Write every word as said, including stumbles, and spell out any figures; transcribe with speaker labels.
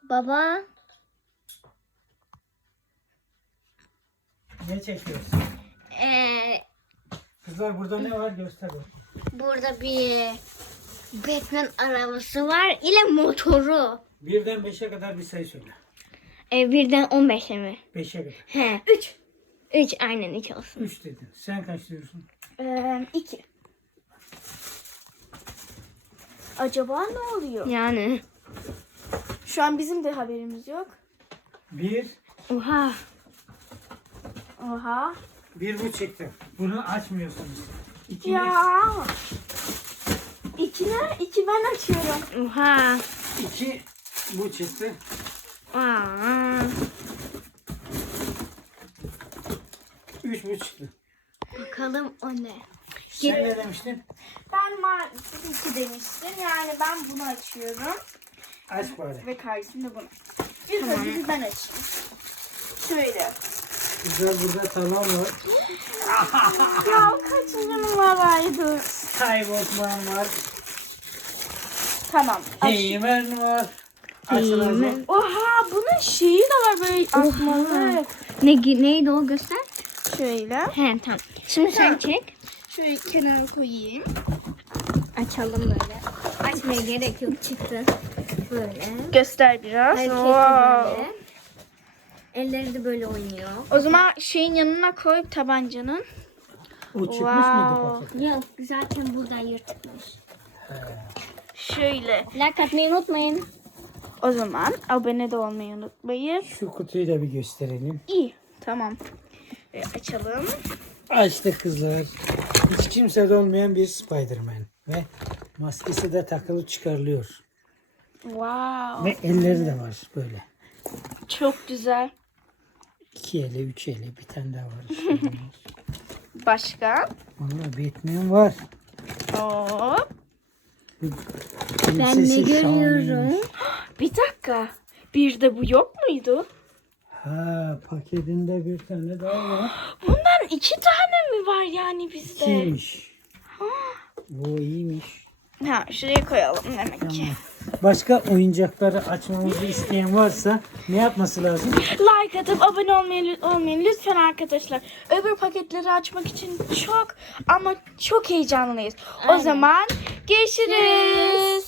Speaker 1: Baba.
Speaker 2: Ne çekiyorsun?
Speaker 1: Ee,
Speaker 2: Kızlar burada ne var göster bakayım.
Speaker 1: burada bir Batman arabası var ile motoru.
Speaker 2: Birden beşe kadar bir sayı söyle.
Speaker 1: Ee, birden on beşe mi?
Speaker 2: Beşe kadar.
Speaker 1: He. Üç. Üç aynen üç olsun.
Speaker 2: Üç dedin. Sen kaç diyorsun?
Speaker 3: Ee, iki. Acaba ne oluyor?
Speaker 1: Yani.
Speaker 3: Şu an bizim de haberimiz yok.
Speaker 2: Bir.
Speaker 1: Oha.
Speaker 3: Oha.
Speaker 2: Bir bu çıktı. Bunu açmıyorsunuz. İkiniz.
Speaker 3: Ya. İki ne? İki ben açıyorum.
Speaker 1: Oha.
Speaker 2: İki bu çıktı.
Speaker 1: Aa.
Speaker 2: Üç bu çıktı.
Speaker 1: Bakalım o ne?
Speaker 2: Sen ne demiştin?
Speaker 3: Ben maalesef iki demiştim. Yani ben bunu açıyorum.
Speaker 2: Aç bari.
Speaker 3: Ve karşısında bunu. Bir tamam. öbürü ben açayım. Şöyle.
Speaker 2: Güzel burada talon var.
Speaker 3: Ya kaçıncı numaraydı?
Speaker 2: Cyborgman var.
Speaker 3: Tamam. Aç.
Speaker 2: Heymen var. Açılacak.
Speaker 3: Oha bunun şeyi de var böyle asmalı.
Speaker 1: Ne, neydi o göster?
Speaker 3: Şöyle.
Speaker 1: He tamam. Şimdi sen
Speaker 3: Tamam.
Speaker 1: çek.
Speaker 3: Şöyle kenara koyayım.
Speaker 1: Açalım böyle. Açmaya gerek yok çıktı. Böyle.
Speaker 3: Göster biraz.
Speaker 1: Hareketli
Speaker 3: Wow.
Speaker 1: böyle. Elleri de böyle oynuyor.
Speaker 3: O zaman şeyin yanına koy tabancanın.
Speaker 2: O çıkmış
Speaker 3: Wow.
Speaker 2: mıydı paket?
Speaker 1: Yok zaten buradan yırtılmış.
Speaker 3: Şöyle.
Speaker 1: Like atmayı unutmayın.
Speaker 3: O zaman abone de olmayı unutmayın.
Speaker 2: Şu kutuyu da bir gösterelim.
Speaker 3: İyi. Tamam. Ve açalım.
Speaker 2: Açtık kızlar. Hiç kimsede olmayan bir Spider-Man. Ve maskesi de takılı çıkarılıyor.
Speaker 3: Wow.
Speaker 2: Ve elleri de var böyle.
Speaker 3: Çok güzel.
Speaker 2: İki ele, üç ele. Bir tane daha var. işte.
Speaker 3: Başka?
Speaker 2: Valla Batman var.
Speaker 3: Hop.
Speaker 1: Ben ne
Speaker 2: Prensesi
Speaker 1: görüyorum?
Speaker 2: şahaneymiş.
Speaker 3: Bir dakika. Bir de bu yok muydu?
Speaker 2: Ha, paketinde bir tane daha var.
Speaker 3: Bundan iki tane mi var yani bizde?
Speaker 2: İkiymiş. Bu iyiymiş.
Speaker 3: Ha, şuraya koyalım demek ki.
Speaker 2: Tamam. Başka oyuncakları açmamızı isteyen varsa ne yapması lazım?
Speaker 3: Like atıp abone olmayı olmayın lütfen arkadaşlar. Öbür paketleri açmak için çok ama çok heyecanlıyız. O
Speaker 1: Aynen.
Speaker 3: zaman görüşürüz.